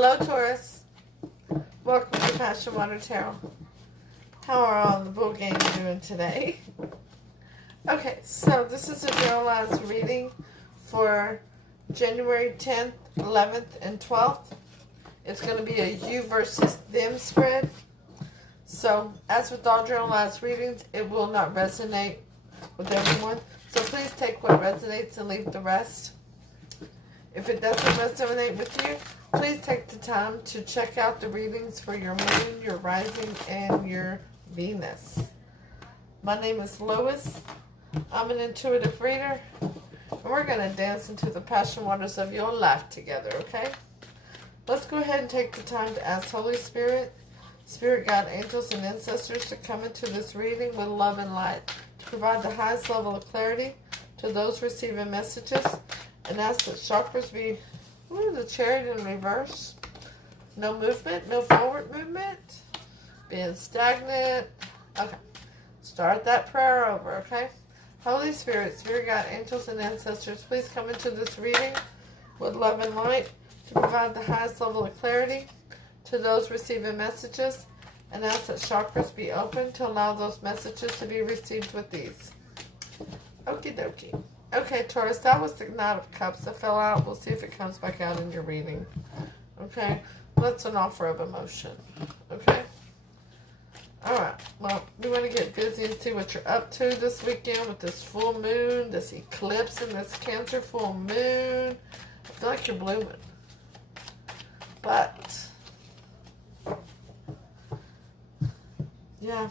Hello, Taurus. Welcome to PassionWater Tarot. How are all the bull gang doing today? Okay, so this is a generalized reading for January 10th, 11th, and 12th. It's going to be a you versus them spread. So, as with all generalized readings, it will not resonate with everyone. So please take what resonates and leave the rest. If it doesn't resonate with you, please take the time to check out the readings for your moon, your rising, and your Venus. My name is Lois. I'm an intuitive reader, and we're going to dance into the passion waters of your life together, okay? Let's go ahead and take the time to ask Holy Spirit, Spirit Guide, angels, and ancestors to come into this reading with love and light, to provide the highest level of clarity to those receiving messages, and ask that chakras be, the Chariot in reverse. No movement, no forward movement. Being stagnant. Okay. Start that prayer over, okay? Holy Spirit, Spirit Guide, angels, and ancestors, please come into this reading with love and light to provide the highest level of clarity to those receiving messages, and ask that chakras be open to allow those messages to be received with ease. Okie dokie. Okay, Taurus, that was the Knight of Cups that fell out. We'll see if it comes back out in your reading. Okay, that's an offer of emotion. Okay? Alright, well, we want to get busy and see what you're up to this weekend with this full moon, this eclipse, and this Cancer full moon. I feel like you're blooming. But, yeah,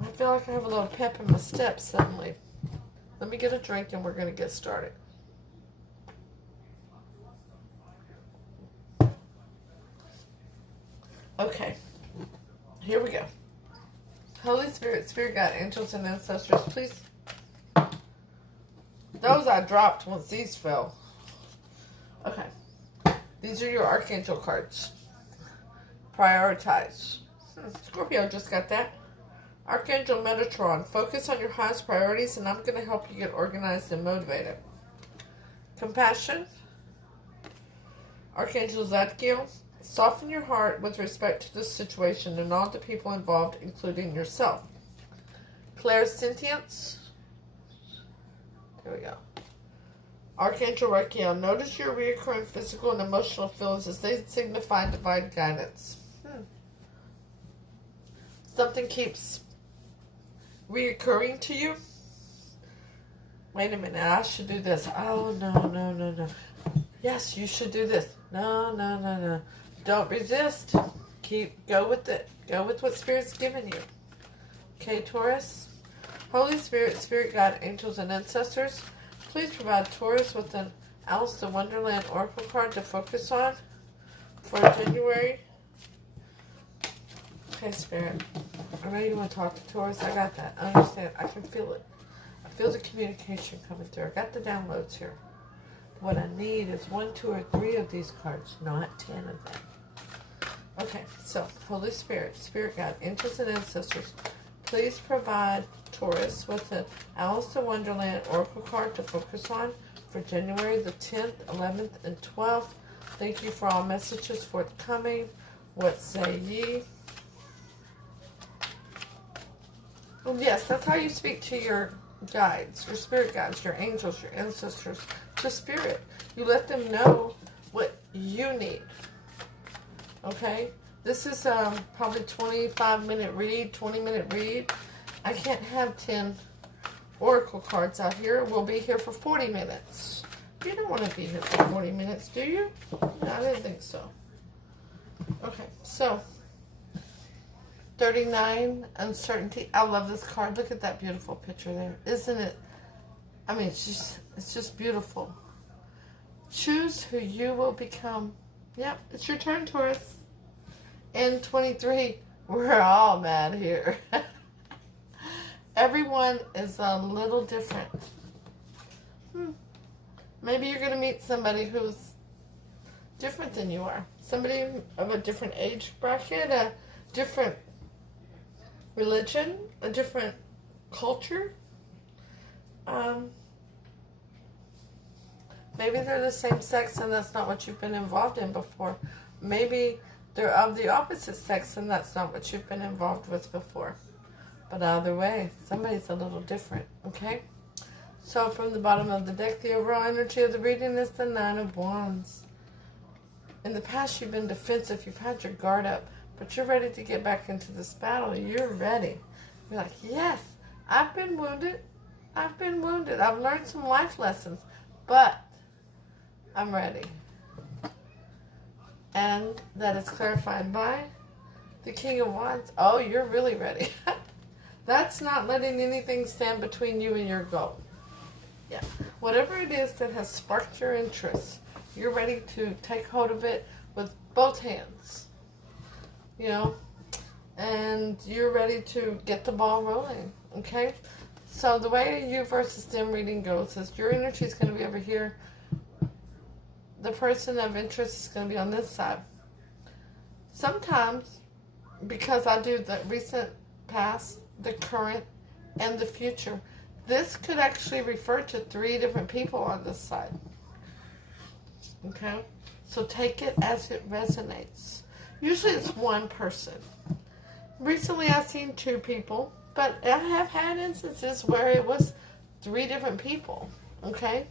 I feel like I have a little pep in my step suddenly. Let me get a drink and we're going to get started. Okay, here we go. Holy Spirit, Spirit Guide, angels, and ancestors, please. Those I dropped once these fell. Okay, these are your Archangel cards. Prioritize. Scorpio just got that. Archangel Metatron, focus on your highest priorities, and I'm going to help you get organized and motivated. Compassion. Archangel Zadkiel, soften your heart with respect to this situation and all the people involved, including yourself. Clairsentience. There we go. Archangel Rachiel, notice your recurring physical and emotional feelings as they signify divine guidance. Something keeps reoccurring to you. Wait a minute, I should do this. Oh, no. Yes, you should do this. No. Don't resist. Go with it. Go with what Spirit's given you. Okay, Taurus. Holy Spirit, Spirit Guide, angels, and ancestors, please provide Taurus with an Alice in Wonderland Oracle card to focus on for January. Okay, Spirit. I know you want to talk to Taurus. I got that. I understand. I can feel it. I feel the communication coming through. I got the downloads here. What I need is 1, 2, or 3 of these cards, not 10 of them. Okay, so Holy Spirit, Spirit Guide, angels, and ancestors, please provide Taurus with an Alice in Wonderland Oracle card to focus on for January the 10th, 11th, and 12th. Thank you for all messages forthcoming. What say ye? Well, yes, that's how you speak to your guides, your spirit guides, your angels, your ancestors, to Spirit. You let them know what you need. Okay? This is probably 25-minute read, 20-minute read. I can't have 10 oracle cards out here. We'll be here for 40 minutes. You don't want to be here for 40 minutes, do you? No, I didn't think so. Okay, so 39, uncertainty. I love this card. Look at that beautiful picture there. Isn't it? I mean, it's just beautiful. Choose who you will become. Yep, it's your turn, Taurus. In 23, we're all mad here. Everyone is a little different. Maybe you're going to meet somebody who's different than you are. Somebody of a different age bracket, a different religion, a different culture. Maybe they're the same sex and that's not what you've been involved in before. Maybe they're of the opposite sex and that's not what you've been involved with before. But either way, somebody's a little different, okay? So from the bottom of the deck, the overall energy of the reading is the Nine of Wands. In the past, you've been defensive. You've had your guard up. But you're ready to get back into this battle. You're ready. You're like, yes, I've been wounded. I've been wounded. I've learned some life lessons. But I'm ready. And that is clarified by the King of Wands. Oh, you're really ready. That's not letting anything stand between you and your goal. Yeah. Whatever it is that has sparked your interest, you're ready to take hold of it with both hands. You know? And you're ready to get the ball rolling. Okay? So the way you versus them reading goes is your energy is going to be over here. The person of interest is going to be on this side. Sometimes, because I do the recent, past, the current, and the future, this could actually refer to 3 different people on this side. Okay? So take it as it resonates. Usually it's one person. Recently I've seen 2 people, but I have had instances where it was 3 different people. Okay?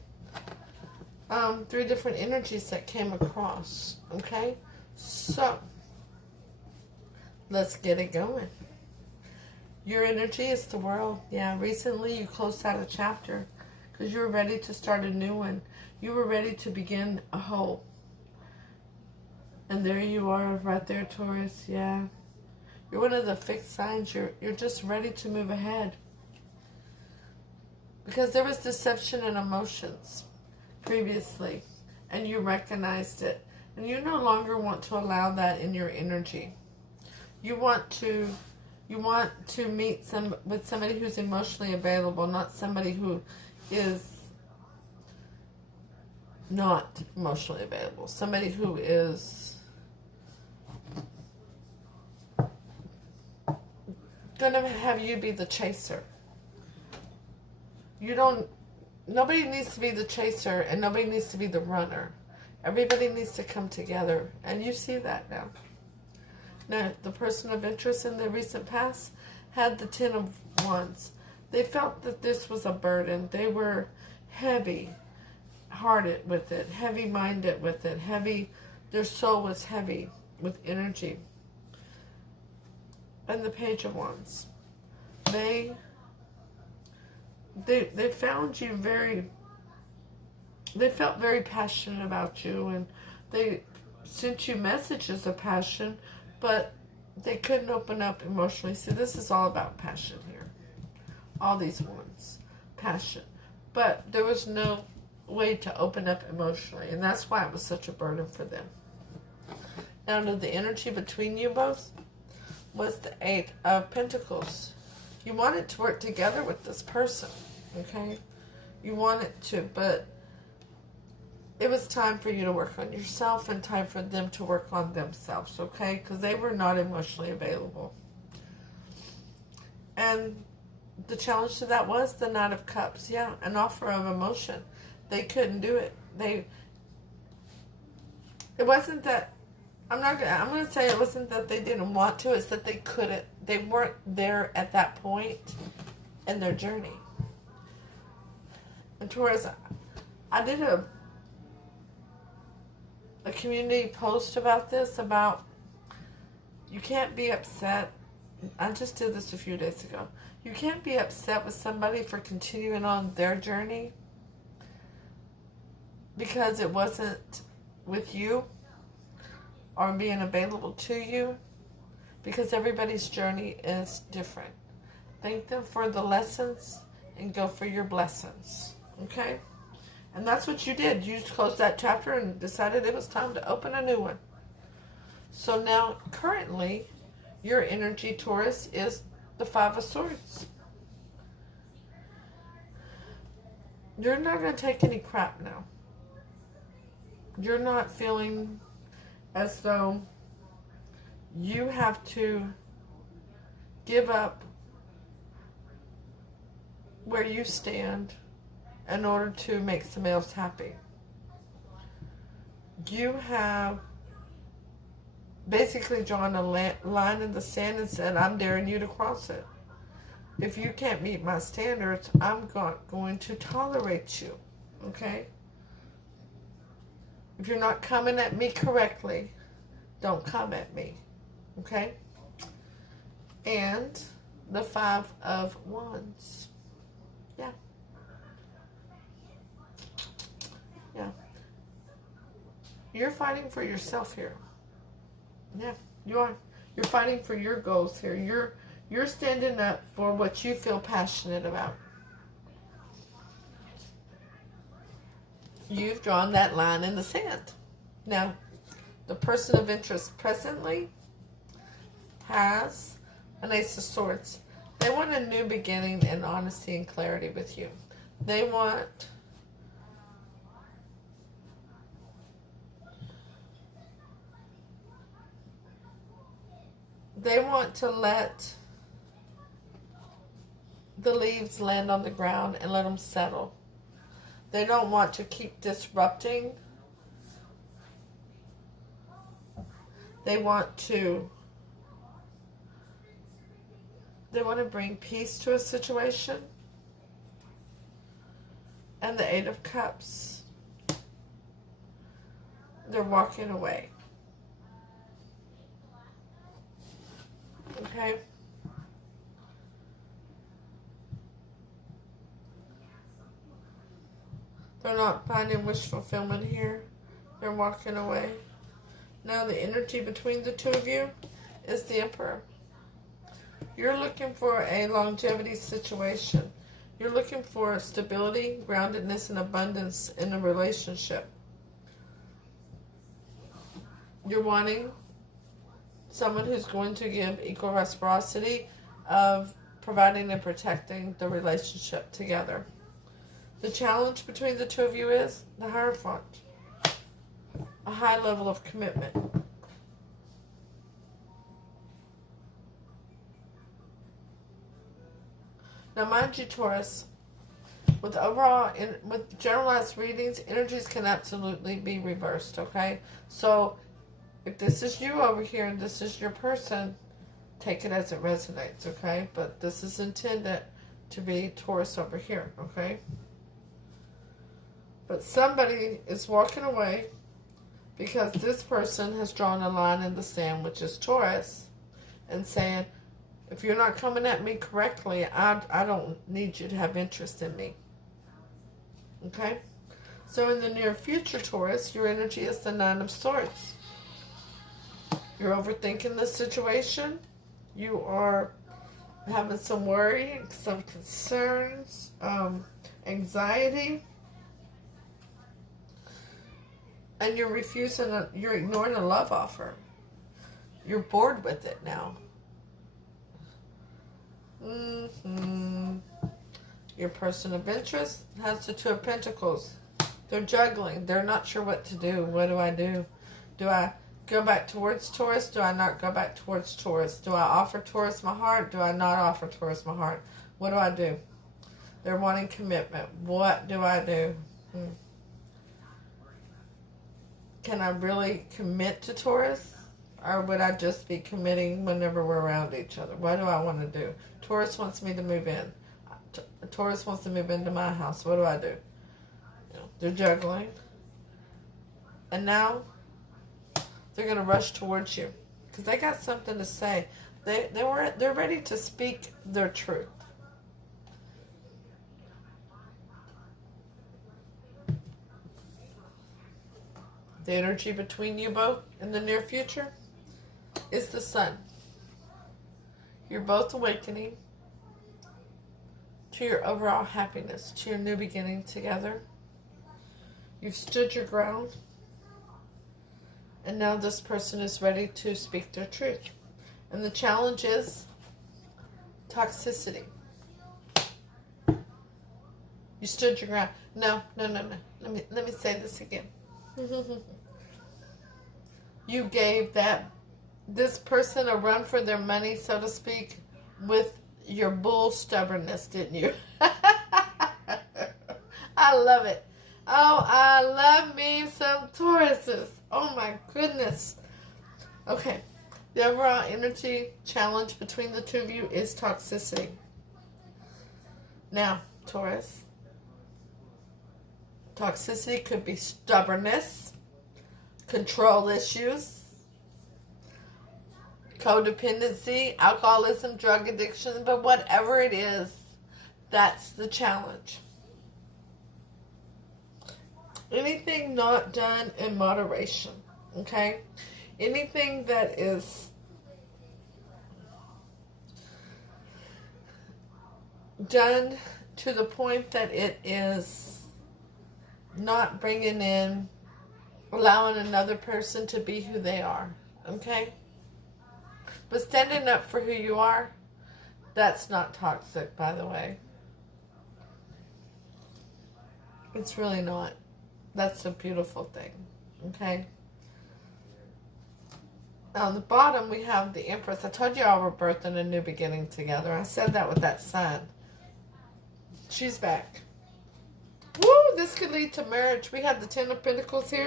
3 different energies that came across. Okay? So, let's get it going. Your energy is the world. Yeah, recently you closed out a chapter because you were ready to start a new one. You were ready to begin a whole. And there you are right there, Taurus. Yeah. You're one of the fixed signs. You're just ready to move ahead. Because there was deception and emotions previously. And you recognized it. And you no longer want to allow that in your energy. You want to meet with somebody who's emotionally available, not somebody who is not emotionally available. Somebody who is going to have you be the chaser. Nobody needs to be the chaser and nobody needs to be the runner. Everybody needs to come together. And you see that now. Now, the person of interest in the recent past had the 10 of Wands. They felt that this was a burden. They were heavy-hearted with it, heavy-minded with it, their soul was heavy with energy. And the Page of Wands. They found you they felt very passionate about you, and they sent you messages of passion, but they couldn't open up emotionally. See, this is all about passion here. All these ones. Passion. But there was no way to open up emotionally, and that's why it was such a burden for them. Out of the energy between you both was the 8 of Pentacles. You wanted to work together with this person, okay? You wanted to, but it was time for you to work on yourself and time for them to work on themselves, okay? Because they were not emotionally available. And the challenge to that was the Knight of Cups. Yeah, an offer of emotion. They couldn't do it. It wasn't that, I'm going to say it wasn't that they didn't want to, it's that they couldn't. They weren't there at that point in their journey. And Taurus, I did a community post about this, about you can't be upset. I just did this a few days ago. You can't be upset with somebody for continuing on their journey because it wasn't with you or being available to you, because everybody's journey is different. Thank them for the lessons and go for your blessings. Okay? And that's what you did. You closed that chapter and decided it was time to open a new one. So now, currently, your energy, Taurus, is the 5 of Swords. You're not going to take any crap now. You're not feeling as though you have to give up where you stand in order to make somebody else happy. You have basically drawn a line in the sand and said, I'm daring you to cross it. If you can't meet my standards, I'm going to tolerate you. Okay? If you're not coming at me correctly, don't come at me. Okay? And the 5 of Wands. Yeah. Yeah. You're fighting for yourself here. Yeah, you are. You're fighting for your goals here. You're standing up for what you feel passionate about. You've drawn that line in the sand. Now, the person of interest presently has an Ace of Swords. They want a new beginning and honesty and clarity with you. They want to let the leaves land on the ground and let them settle. They don't want to keep disrupting. They want to bring peace to a situation. And the 8 of Cups. They're walking away. Okay? They're not finding wish fulfillment here. They're walking away. Now the energy between the two of you is the Emperor. You're looking for a longevity situation. You're looking for stability, groundedness, and abundance in a relationship. You're wanting someone who's going to give equal reciprocity of providing and protecting the relationship together. The challenge between the two of you is the Hierophant. A high level of commitment. Now, mind you, Taurus, with generalized readings, energies can absolutely be reversed, okay? So, if this is you over here and this is your person, take it as it resonates, okay? But this is intended to be Taurus over here, okay? But somebody is walking away because this person has drawn a line in the sand, which is Taurus, and saying, if you're not coming at me correctly, I don't need you to have interest in me. Okay? So in the near future, Taurus, your energy is the 9 of Swords. You're overthinking the situation. You are having some worry, some concerns, anxiety. And you're you're ignoring a love offer. You're bored with it now. Your person of interest has the 2 of Pentacles. They're juggling. They're not sure what to do. What do I do? Do I go back towards Taurus? Do I not go back towards Taurus? Do I offer Taurus my heart? Do I not offer Taurus my heart? What do I do? They're wanting commitment. What do I do? Can I really commit to Taurus? Or would I just be committing whenever we're around each other? What do I want to do? Taurus wants me to move in. Taurus wants to move into my house. What do I do? They're juggling. And now they're going to rush towards you because they got something to say. They're ready to speak their truth. The energy between you both in the near future is the Sun. You're both awakening to your overall happiness, to your new beginning together. You've stood your ground. And now this person is ready to speak their truth. And the challenge is toxicity. You stood your ground. No. Let me say this again. You gave this person a run for their money, so to speak, with your bull stubbornness, didn't you? I love it. Oh, I love me some Tauruses. Oh my goodness. Okay. The overall energy challenge between the two of you is toxicity. Now, Taurus, toxicity could be stubbornness, control issues, codependency, alcoholism, drug addiction, but whatever it is, that's the challenge. Anything not done in moderation, okay? Anything that is done to the point that it is not bringing in, allowing another person to be who they are, okay? But standing up for who you are, that's not toxic, by the way. It's really not. That's a beautiful thing, okay? On the bottom, we have the Empress. I told you all were birthing a new beginning together. I said that with that sun. She's back. Woo! This could lead to marriage. We have the Ten of Pentacles here.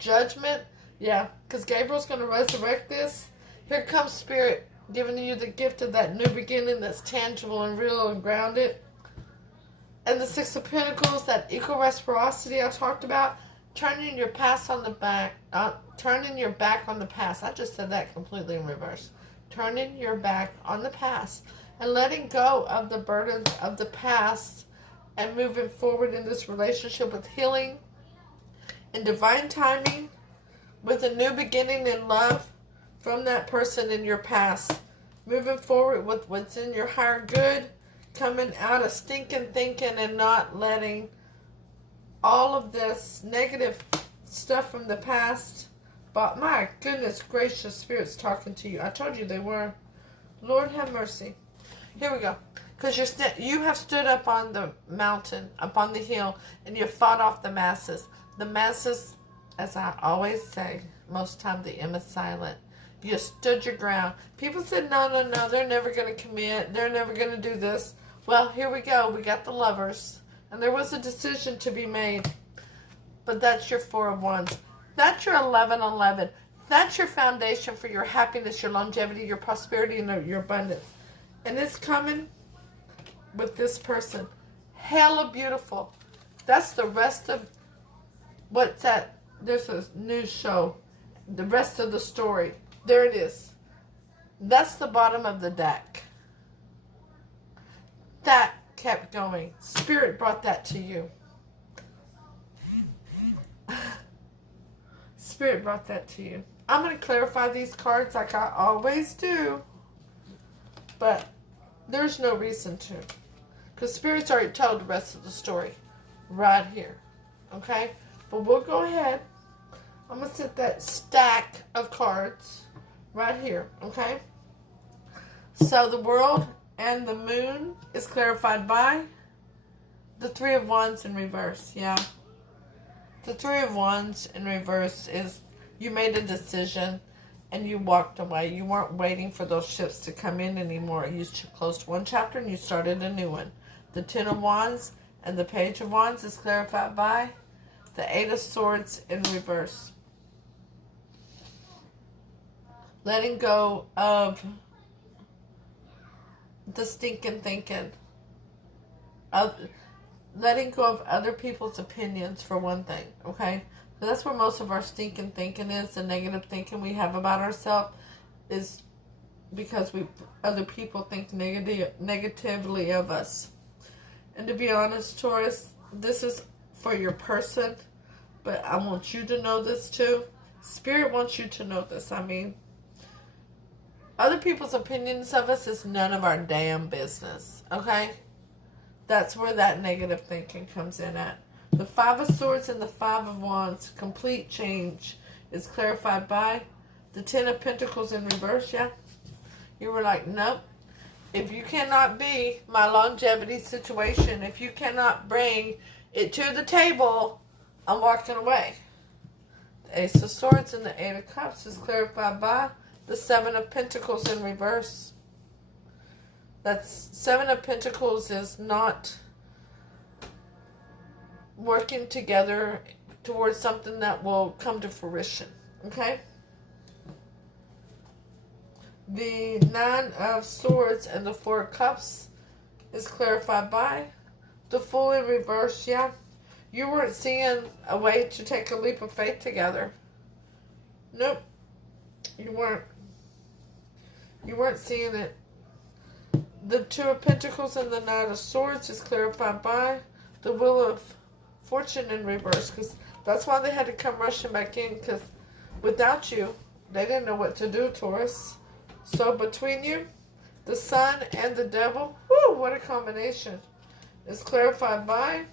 Judgment. Yeah, because Gabriel's going to resurrect this. Here comes Spirit giving you the gift of that new beginning that's tangible and real and grounded. And the Six of Pentacles, that eco-reciprocity I talked about, turning your past on the back, turning your back on the past. I just said that completely in reverse. Turning your back on the past and letting go of the burdens of the past and moving forward in this relationship with healing and divine timing, with a new beginning in love from that person in your past. Moving forward with what's in your higher good, coming out of stinking thinking and not letting all of this negative stuff from the past. But my goodness gracious, Spirit's talking to you. I told you they were. Lord have mercy. Here we go. Because you have stood up on the mountain, up on the hill, and you fought off the masses. The masses, as I always say, most time the M is silent. You stood your ground. People said, no, they're never going to commit. They're never going to do this. Well, here we go. We got the Lovers. And there was a decision to be made. But that's your Four of Wands. That's your 1111. That's your foundation for your happiness, your longevity, your prosperity, and your abundance. And it's coming with this person. Hella beautiful. That's the rest of what's that? There's a news show. The rest of the story. There it is. That's the bottom of the deck. That kept going. Spirit brought that to you. Spirit brought that to you. I'm going to clarify these cards like I always do. But there's no reason to. Because Spirit's already told the rest of the story. Right here. Okay? But we'll go ahead. I'm going to set that stack of cards right here. Okay? So the World and the Moon is clarified by the Three of Wands in reverse. Yeah. The Three of Wands in reverse is you made a decision and you walked away. You weren't waiting for those ships to come in anymore. You closed one chapter and you started a new one. The Ten of Wands and the Page of Wands is clarified by the Eight of Swords in reverse. Letting go of the stinking thinking. Letting go of other people's opinions, for one thing, okay? So that's where most of our stinking thinking is. The negative thinking we have about ourselves is because other people think negatively of us. And to be honest, Taurus, this is for your person, but I want you to know this too. Spirit wants you to know this. I mean, other people's opinions of us is none of our damn business, okay? That's where that negative thinking comes in at. The Five of Swords and the Five of Wands, complete change, is clarified by the Ten of Pentacles in reverse, yeah? You were like, nope. If you cannot be my longevity situation, if you cannot bring it to the table, I'm walking away. The Ace of Swords and the Eight of Cups is clarified by the Seven of Pentacles in reverse. That's Seven of Pentacles is not working together towards something that will come to fruition. Okay? The Nine of Swords and the Four of Cups is clarified by the Fool in reverse. Yeah, you weren't seeing a way to take a leap of faith together. Nope, you weren't. You weren't seeing it. The Two of Pentacles and the Nine of Swords is clarified by the Wheel of Fortune in reverse. Because that's why they had to come rushing back in. Because without you, they didn't know what to do, Taurus. So between you, the Sun and the Devil, whoo, what a combination, is clarified by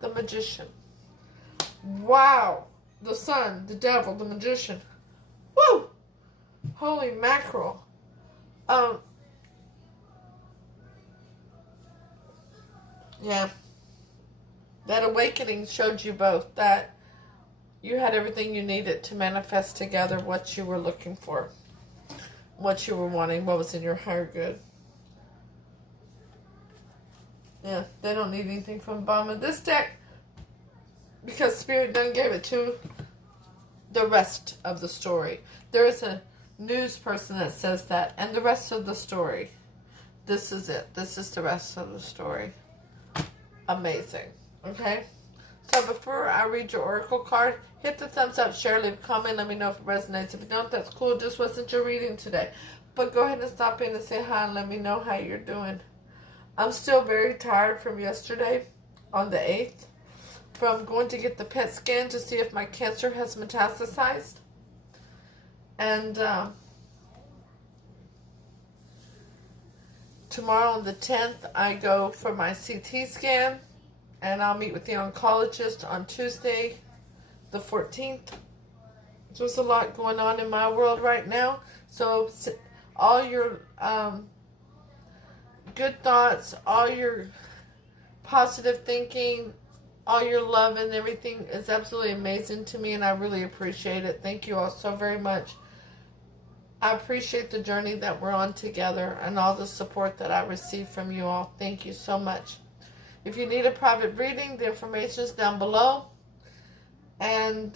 the Magician. Wow. The Sun, the Devil, the Magician. Woo! Holy mackerel. Yeah. That awakening showed you both that you had everything you needed to manifest together what you were looking for, what you were wanting, what was in your higher good. Yeah, they don't need anything from the bottom of this deck because Spirit done gave it to the rest of the story. There is a news person that says that, and the rest of the story. This is it. This is the rest of the story. Amazing. Okay? So before I read your oracle card, hit the thumbs up, share, leave a comment, let me know if it resonates. If you don't, that's cool. Just wasn't your reading today. But go ahead and stop in and say hi and let me know how you're doing. I'm still very tired from yesterday on the 8th from going to get the PET scan to see if my cancer has metastasized. And tomorrow on the 10th, I go for my CT scan. And I'll meet with the oncologist on Tuesday, the 14th. There's a lot going on in my world right now. So all your good thoughts, all your positive thinking, all your love and everything is absolutely amazing to me. And I really appreciate it. Thank you all so very much. I appreciate the journey that we're on together and all the support that I receive from you all. Thank you so much. If you need a private reading, the information is down below and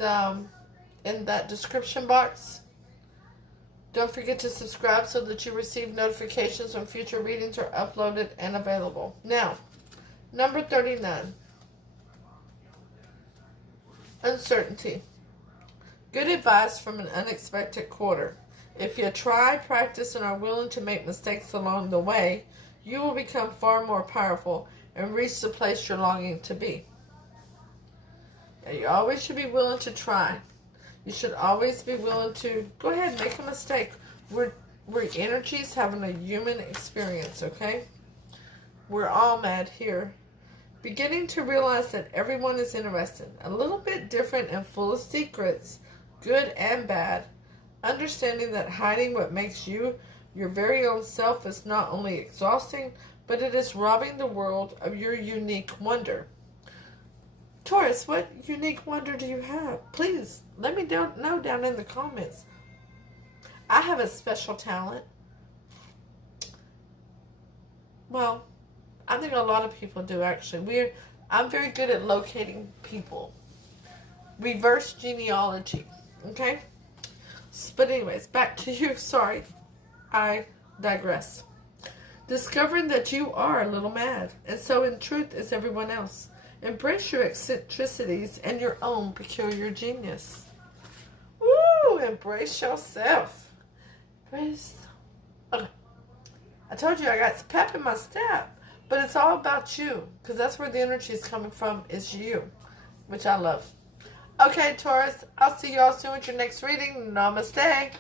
in that description box. Don't forget to subscribe so that you receive notifications when future readings are uploaded and available. Now, number 39. Uncertainty. Good advice from an unexpected quarter. If you try, practice, and are willing to make mistakes along the way, you will become far more powerful and reach the place you're longing to be. Now, you always should be willing to try. You should always be willing to go ahead and make a mistake. We're energies having a human experience, okay? We're all mad here. Beginning to realize that everyone is interested, a little bit different and full of secrets, good and bad. Understanding that hiding what makes you your very own self is not only exhausting, but it is robbing the world of your unique wonder. Taurus, what unique wonder do you have? Please, let me know down in the comments. I have a special talent. Well, I think a lot of people do, actually. I'm very good at locating people. Reverse genealogy, okay? But anyways, back to you. Sorry, I digress. Discovering that you are a little mad, and so in truth is everyone else. Embrace your eccentricities and your own peculiar genius. Woo! Embrace yourself. Embrace. Okay. I told you I got pep in my step, but it's all about you, because that's where the energy is coming from, is you, which I love. Okay, Taurus, I'll see you all soon with your next reading. Namaste.